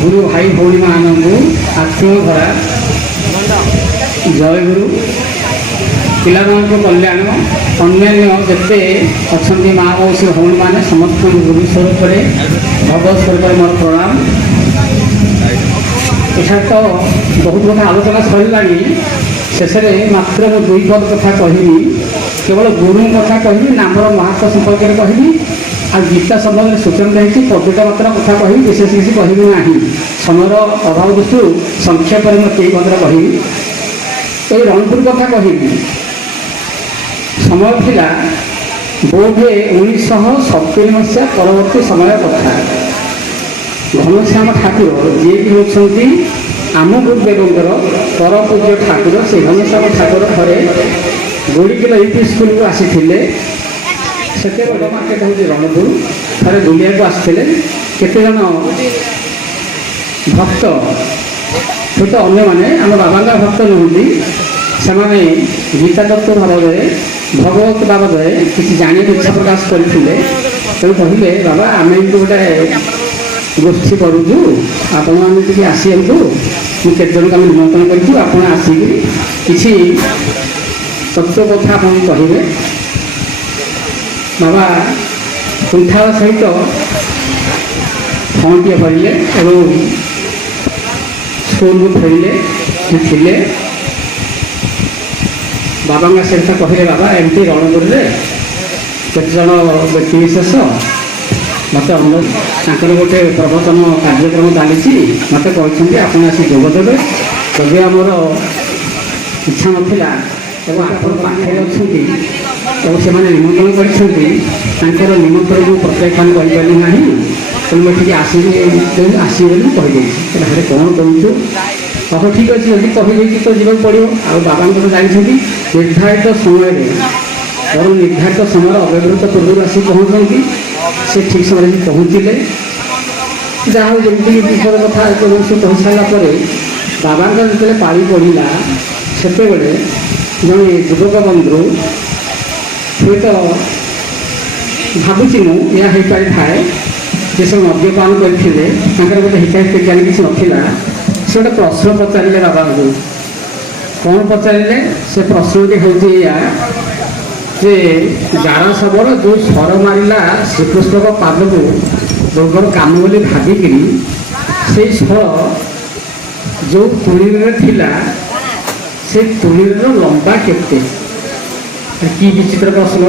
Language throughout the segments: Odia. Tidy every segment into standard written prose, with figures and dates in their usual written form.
गुरु भाई भौणी मानू आत्म भरा जय गुरु पिला कल्याण अन्य जिते अच्छा माँ मौसी भौणी मैंने समस्त गुरु स्वरूप भगवत स्वरूप मोर प्रणाम। यहाँ तो बहुत कथा आलोचना सरला शेष में मात्र मु दुई पद कथा कहबी केवल गुरु कथा कहबी नामर महत्व संपर्क में कहबी आ गीता संबंध में सूचना देती पदुटा मात्र कथा कहबी विशेष किसी कहबी ना समय अभाव दृष्टि संक्षेप में कई पदर कहबी ये रणपुर कथा कहबी समय थिला बोधे 1970 मसीहा परवर्ती समय कथा घनश्याम ठाकुर जी भी होती आम गुरुदेवर पर पूज्य ठाकुर से घनश्याम ठाकुर थे गोड़ीकिल यूपी स्कूल को आसी से बड़ मार्केट हूँ रणपुर थे बुलिया को आसते केते जन भक्त हुए अन्य मैंने आम बाबा भक्त नुहति से गीता तत्व बाबद भगवत बाबद किसी जानी इच्छा प्रकाश करते तेणु कहले बाबा आम गोटे गोष्ठी करुचु आपड़ी आसतु मुझे जन आम निमंत्रण करूँ आप आसिक किसी तत्व कथा आप कहे बाबा कुंठार सहित फंटे भरले और स्कूल को फेरले थे बाबा सहित कहले बाबा एमती रणपुर में केत जन व्यक्ति विशेष मत तांकर गोटे प्रवचन कार्यक्रम चली मत कहते आप जोगदेवे जदि आमर इच्छा नाला आप पाखे अच्छा से निमंत्रण कर निमंत्रण को प्रत्याख्यान करना तेणु मुझे आसबे कहीदे कौन करूँ कह ठीक अच्छे जब कहीदे तो जीवन पड़ो आ बाबा तो जानते निर्धारित समय और निर्धारित समय अव्यवहित पूर्व आसिक पहुँचती से ठीक समय पहुँचले जहाँ जमी विपद कथा से कही सारापर बाबा जो पाली पड़ा से जड़े युवक बंधु हुए तो भावुँ मुझे पारि थाए जे सब मद्यपान करते गोटे हिताहित ज्ञान किसी नाला से गोटे प्रश्न पचारे बाबा को कौन पचारे से प्रश्नटी हूँ या जे जार शबर जो स्वर मारा श्रीकृष्ण पाद को दुर्गर काम बोली भाविक से स्वर जो तुणी थिला से तुणीर लंबा केते कि विचित्र प्रश्न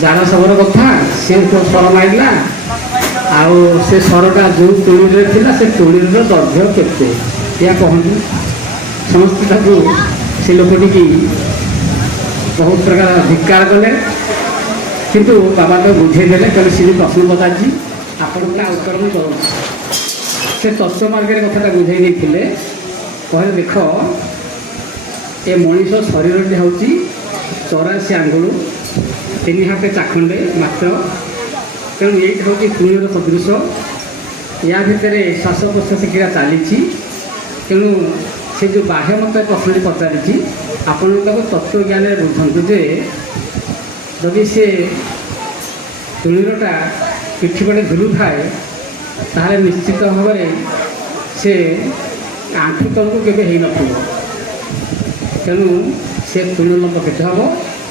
जार शबर कथा से स्वर मारा आउ से स्वरटा जो तुणी थिला से तुणीर दैर्घ्य केते या कहतु समस्त से लोकटी बहुत प्रकार धिक्कार कले किंतु बाबा तो बुझेदे कहले सी प्रश्न पचार आपन उत्तर मुझे करूँ से तत्व मार्ग कथा बुझे कहले देख ए मनीष शरीर हूँ 84 आंगुल 3 हाथ चाखंडे मात्र तेणु ये हूँ तुणीर सदृश या भितर श्वास प्रश्वास क्रिया चली तेणु से जो बाह्य मत प्रश्न पचारि आपण तत्व ज्ञान बुझु जे जदि से तुणीरटा पिठी पटे झुलू थाए ताहले निश्चित भाव से आंठू तल को केवे हो न तेणु से तुणी लंब केते हम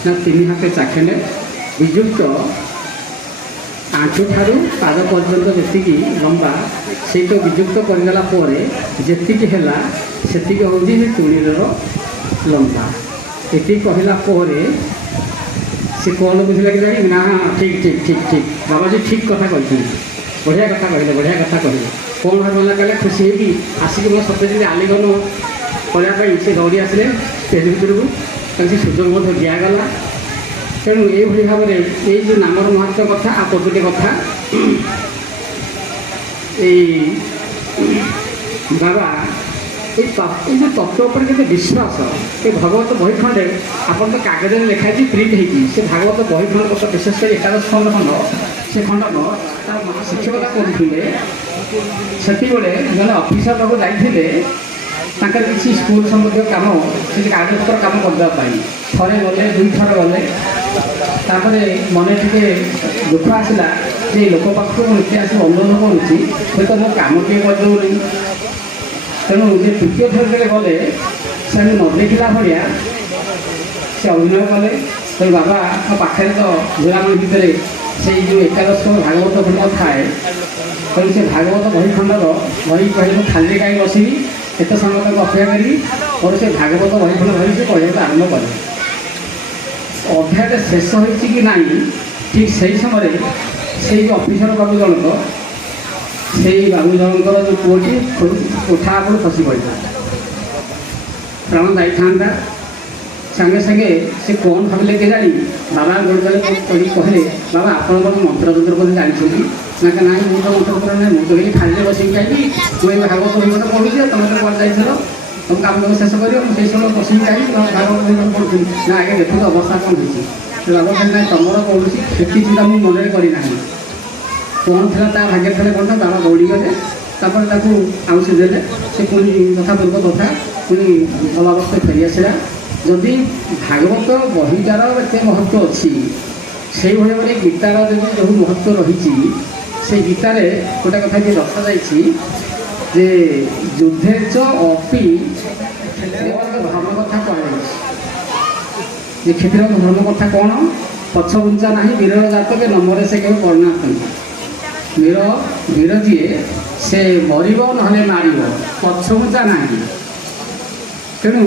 ना 3 हाथ चाखेंडे विजुक्त आंठू ठारू पाद पर्यंत जी लंबा से तो विजुक्त करगला जी से हूँ तुणीर लंबा ये कहला से कौन बुझला कि जानी ना ठीक ठीक ठीक ठीक बाबा जी ठीक कथा कहते बढ़िया कथा कहले कौन भावना कहले खुशी होगी आसिक मो सत्य आलिंगन करने से दौड़ी आसे स्टेज भर को से सुजोग मत दिगला तेणु ये भाव में ये जो नामर महत्व कथा आ पदुटी कथा बाबा ये जो तत्व पर जो विश्वास ये भगवत बही खंडे आपन तो कागज में लिखाई प्रिंट होती से भागवत बही खंड कथा विशेष कर 11 खंड से खंडन तार शिक्षकता करुले से जन अफिसर पाक जाते किसी स्कूल संबंधी कम से कागजपत्र कम करदेवाई थे गले 2 थर गले मन टे दुख आसला ଯେ ଲୋକ ପାଖକୁ ମୁଁ ଏତେ ଆସି ଅନୁରୋଧ କରୁଛି ସେ ତ ମୋ କାମ କିଏ କରିଦେଉନି। ତେଣୁ ଯେ ତୃତୀୟ ଥର ଯେତେବେଳେ ଗଲେ ସେ ଆମେ ନ ଦେଖିଲା ଭଳିଆ ସେ ଅଭିନୟ କଲେ। ତେଣୁ ବାବା ମୋ ପାଖରେ ତ ଝୁଲାମଣି ଭିତରେ ସେଇ ଯେଉଁ ଏକାଦଶ ଭାଗବତ ଖଣ୍ଡ ଥାଏ, ତେଣୁ ସେ ଭାଗବତ ବହି ଖଣ୍ଡର ବହି କହିଲେ ମୁଁ ଖାଲି କାହିଁ ବସିବି, ଏତେ ସମୟ ତାକୁ ଅପେକ୍ଷା କରିବି। ମୋର ସେ ଭାଗବତ ବହି ଖଣ୍ଡ ଧରି ସେ ପଢ଼ିବାକୁ ଆରମ୍ଭ କଲେ। ଅଧ୍ୟାୟଟା ଶେଷ ହୋଇଛି କି ନାହିଁ, ଠିକ୍ ସେଇ ସମୟରେ ସେଇ ଯେଉଁ ଅଫିସର ବାବୁ ଜଣକ, ସେଇ ବାବୁ ଜଣଙ୍କର ଯେଉଁ ପୁଅଟି କୋଠା ଉପରୁ ଖସି ପଡ଼ିଲା, ପ୍ରାଣ ଯାଇଥାନ୍ତା। ସାଙ୍ଗେ ସାଙ୍ଗେ ସେ କ'ଣ ଭାବିଲେ କେଜାଣି ବାବା ଗୋଡ଼ରେ ପଡ଼ି କହିଲେ, ବାବା ଆପଣଙ୍କର ମନ୍ତ୍ରତନ୍ତ୍ର ବୋଧେ ଜାଣିଛନ୍ତି ନା? ନାହିଁ, ମୁଁ ତ ମନ୍ତ୍ରତନ୍ତ୍ର ନାହିଁ, ମୁଁ ତ ଏଇ ଖାଲିରେ ବସିକି ଖାଇବି, ମୁଁ ଏଇ ଭାଗବତ ବହି କଥା ପଢ଼ୁଛି, ତମେ ତ କୁଆଡ଼େ ଯାଇଥିଲ, ତମ କାମ ତମେ ଶେଷ କରିବ, ମୁଁ ସେଇ ସମୟ ବସିକି ଖାଇବି, ତମେ ଭାଗବତ ବହି ପଢ଼ୁଥିଲି ନା? ଆଜ୍ଞା ଦେଖନ୍ତୁ ଅବସ୍ଥା କ'ଣ ହେଇଛି। ବାବା କହିଲେ ନାହିଁ, ତମର କୌଣସି କ୍ଷତି ଚିନ୍ତା ମୁଁ ମନରେ କରିନାହିଁ। କ'ଣ ଥିଲା ତା ଭାଗ୍ୟରେ ଥିଲେ କ'ଣ, ବାବା ଦୌଡ଼ିଗଲେ, ତାପରେ ତାକୁ ଆଉଁସି ଦେଲେ। ସେ ପୁଣି ଯଥା ପୂର୍ବ କଥା ପୁଣି ଭଲ ଅବସ୍ଥାରେ ଫେରିଆସିଲା। ଯଦି ଭାଗବତ ବହିଟାର ଏତେ ମହତ୍ତ୍ୱ ଅଛି, ସେଇଭଳି ଭାବରେ ଗୀତାର ଯଦି ଯେଉଁ ମହତ୍ତ୍ୱ ରହିଛି, ସେ ଗୀତାରେ ଗୋଟେ କଥା ବି ରଖାଯାଇଛି ଯେ ଯୁଦ୍ଧେ ଚ ଅପି ଧର୍ମ କଥା କୁହାଯାଇଛି। ଯେ କ୍ଷେତ୍ରୀୟ ଧର୍ମ କଥା କ'ଣ? ପଛଘୁଞ୍ଚା ନାହିଁ ବୀରର ଜାତକେ ନମରେ ସେ କେବେ କରୁନାହାନ୍ତି। ବୀର ଯିଏ ସେ ମରିବ ନହେଲେ ମାରିବ, ପଛଘୁଞ୍ଚା ନାହିଁ। ତେଣୁ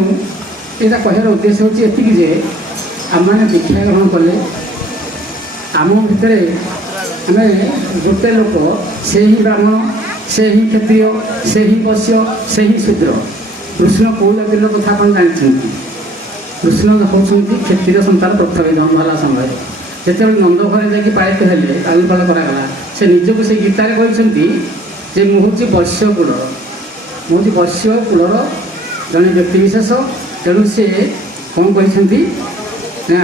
ଏଇଟା କହିବାର ଉଦ୍ଦେଶ୍ୟ ହେଉଛି ଏତିକି ଯେ ଆମମାନେ ଦୀକ୍ଷା ଗ୍ରହଣ କଲେ ଆମ ଭିତରେ ଆମେ ଗୋଟେ ଲୋକ, ସେ ହିଁ ବ୍ରାହ୍ମଣ, ସେ ହିଁ କ୍ଷତ୍ରିୟ, ସେ ହିଁ ବୈଶ୍ୟ, ସେ ହିଁ ଶୂଦ୍ର। କୃଷ୍ଣ କେଉଁ ଜାତିର କଥା ଆପଣ ଜାଣିଛନ୍ତି? କୃଷ୍ଣ ହେଉଛନ୍ତି କ୍ଷତ୍ରିୟ ସନ୍ତାନ ପ୍ରଥମେ ଜନ୍ମ ହେଲା ସମୟରେ। ଯେତେବେଳେ ନନ୍ଦ ଘରେ ଯାଇକି ପାଳିତ ହେଲେ, ପାଳନ କରାଗଲା, ସେ ନିଜକୁ ସେଇ ଗୀତାରେ କହିଛନ୍ତି ଯେ ମୁଁ ହେଉଛି ବୈଶ୍ୟ କୁଳର, ମୁଁ ହେଉଛି ବୈଶ୍ୟ କୁଳର ଜଣେ ବ୍ୟକ୍ତିବିଶେଷ। ତେଣୁ ସେ କ'ଣ କହିଛନ୍ତି ନା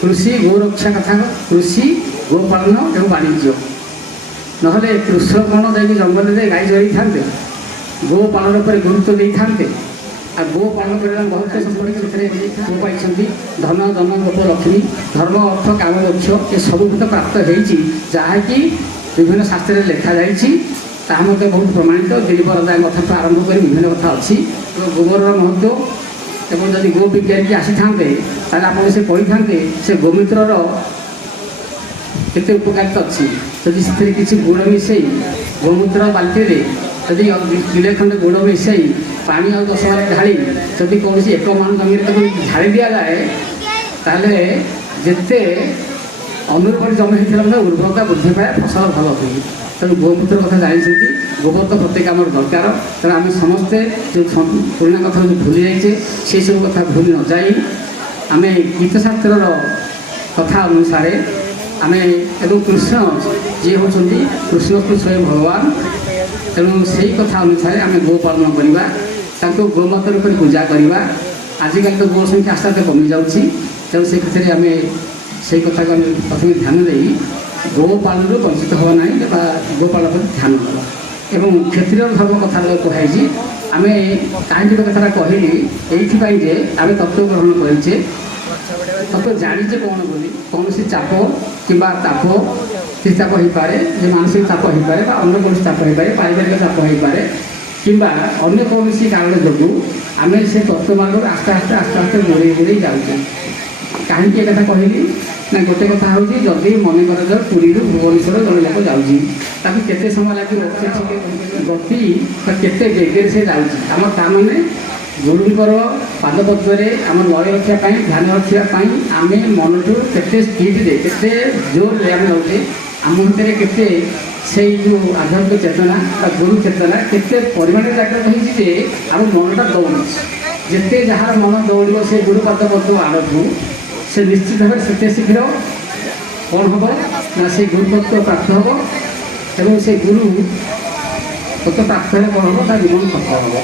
କୃଷି ଗୋରକ୍ଷା କଥା, କୃଷି ଗୋପାଳନ ଏବଂ ବାଣିଜ୍ୟ। ନହେଲେ କୃଷକ କ'ଣ ଯାଇକି ଜଙ୍ଗଲରେ ଗାଈ ଚରାଇଥାନ୍ତେ, ଗୋପାଳନ ଉପରେ ଗୁରୁତ୍ୱ ଦେଇଥାନ୍ତେ। ଆଉ ଗୋପାଳନ କରିବା ବହୁତ ସମ୍ପର୍କ ସେଥିରେ ପାଇଛନ୍ତି। ଧନ ଜନ ଗୋପ ଲକ୍ଷ୍ମୀ, ଧର୍ମ ଅର୍ଥ କାମ ମୋକ୍ଷ ଏସବୁ ଭିତ ପ୍ରାପ୍ତ ହେଇଛି, ଯାହାକି ବିଭିନ୍ନ ଶାସ୍ତ୍ରରେ ଲେଖାଯାଇଛି। ତାହା ମଧ୍ୟ ବହୁତ ପ୍ରମାଣିତ। ଦିলীପରାଜାଙ୍କ କଥାଠୁ ଆରମ୍ଭ କରି ବିଭିନ୍ନ କଥା ଅଛି। ଗୋବରର ମହତ୍ତ୍ୱ, ଏବଂ ଯଦି ଗୋ ବିଜ୍ଞାନୀ ଆସିଥାନ୍ତେ ତାହେଲେ ଆପଣ ସେ କହିଥାନ୍ତେ ସେ ଗୋମୂତ୍ରର କେତେ ଉପକାରିତା ଅଛି। ଯଦି ସେଥିରେ କିଛି ଗୁଡ଼ ମିଶାଇ ଗୋମୂତ୍ର ବାଲ୍ଟିରେ ଯଦି କିଲେ ଖଣ୍ଡେ ଗୁଡ଼ ମିଶାଇ ପାଣି ଆଉ 10 ବାଲ୍ଟି ଢାଳି ଯଦି କୌଣସି ଏକ ମାଣ ଜମିରେ ତାକୁ ଢାଳି ଦିଆଯାଏ, ତାହେଲେ ଯେତେ ଅନୁର୍ବର ଜମି ହେଇଥିଲା ମଧ୍ୟ ଉର୍ବରତା ବୃଦ୍ଧି ପାଏ, ଫସଲ ଭଲ ହୁଏ। ତେଣୁ ଗୋମୂତ୍ର କଥା ଜାଣିଛନ୍ତି, ଗୋବର ତ ପ୍ରତ୍ୟେକ ଆମର ଦରକାର। ତେଣୁ ଆମେ ସମସ୍ତେ ଯେଉଁ ପୁରୁଣା କଥା ଯେଉଁ ଭୁଲି ଯାଇଛେ, ସେସବୁ କଥା ଭୁଲି ନ ଯାଇ ଆମେ ଗୀତଶାସ୍ତ୍ରର କଥା ଅନୁସାରେ ଆମେ ଏବଂ କୃଷ୍ଣ ଯିଏ ହେଉଛନ୍ତି କୃଷ୍ଣକୁ ସ୍ୱୟଂ ଭଗବାନ, ତେଣୁ ସେଇ କଥା ଅନୁସାରେ ଆମେ ଗୋପାଳନ କରିବା, ତାଙ୍କୁ ଗୋମାତା ରୂପରେ ପୂଜା କରିବା। ଆଜିକାଲି ତ ଗୋ ସଂଖ୍ୟା ଆସ୍ତେ ଆସ୍ତେ କମିଯାଉଛି। ତେଣୁ ସେ କ୍ଷେତ୍ରରେ ଆମେ ସେଇ କଥାକୁ ଆମେ ପ୍ରଥମେ ଧ୍ୟାନ ଦେଇ ଗୋପାଳନରୁ ବଞ୍ଚିତ ହେବା ନାହିଁ ବା ଗୋପାଳନ ପ୍ରତି ଧ୍ୟାନ ଦେବା। ଏବଂ କ୍ଷତ୍ରିୟ ଧର୍ମ କଥାଟା କୁହାଯାଇଛି। ଆମେ କାହିଁକି କଥାଟା କହିଲି ଏଇଥିପାଇଁ ଯେ ଆମେ ତତ୍ତ୍ୱ ଗ୍ରହଣ କରିଛେ, ତତ୍ତ୍ୱ ଜାଣିଛେ କ'ଣ ବୋଲି। କୌଣସି ଚାପ କିମ୍ବା ତାପ, କିଛି ଚାପ ହେଇପାରେ, ଯେ ମାନସିକ ଚାପ ହେଇପାରେ ବା ଅନ୍ୟ କୌଣସି ଚାପ ହେଇପାରେ, ପାରିବାରିକ ଚାପ ହେଇପାରେ, କିମ୍ବା ଅନ୍ୟ କୌଣସି କାରଣ ଯୋଗୁଁ ଆମେ ସେ ତତ୍ତ୍ୱ ମାର୍ଗରୁ ଆସ୍ତେ ଆସ୍ତେ ଦୂରେଇ ଯାଉଛେ। କାହିଁକି ଏ କଥା କହିଲି ନା, ଗୋଟେ କଥା ହେଉଛି ଯଦି ମନେ କରାଯାଉ ପୁରୀରୁ ଭୁବନେଶ୍ୱର ଜଣେ ଲୋକ ଯାଉଛି, ତାକୁ କେତେ ସମୟ ଲାଗିବ ଗତି ବା କେତେ ବେଗରେ ସେ ଯାଉଛି। ଆମର ତା'ମାନେ ଗୁରୁଙ୍କର ପାଦପଦ୍ମରେ ଆମ ଲୟ ରଖିବା ପାଇଁ, ଧ୍ୟାନ ରଖିବା ପାଇଁ ଆମେ ମନଠୁ କେତେ ସ୍ପିଡ଼ରେ, କେତେ ଜୋରରେ ଆମେ ଯାଉଛେ। ଆମ ଭିତରେ କେତେ ସେଇ ଯେଉଁ ଆଧ୍ୟାତ୍ମିକ ଚେତନା ବା ଗୁରୁ ଚେତନା କେତେ ପରିମାଣରେ ଜାଗ୍ରତ ହେଇଛି ଯେ ଆମ ମନଟା ଦୌଡ଼ୁଛି। ଯେତେ ଯାହାର ମନ ଦୌଡ଼ିବ ସେ ଗୁରୁ ପାଦପଦ୍ମ ଆଡ଼କୁ, ସେ ନିଶ୍ଚିତ ଭାବରେ ସେତେ ଶୀଘ୍ର କ'ଣ ହେବ ନା ସେ ଗୁରୁତତ୍ତ୍ୱ ପ୍ରାପ୍ତ ହେବ। ଏବଂ ସେ ଗୁରୁ ତତ୍ତ୍ୱ ପ୍ରାପ୍ତ ହେଲେ କ'ଣ ହେବ, ତା ଜୀବନ ସଫଳ ହେବ।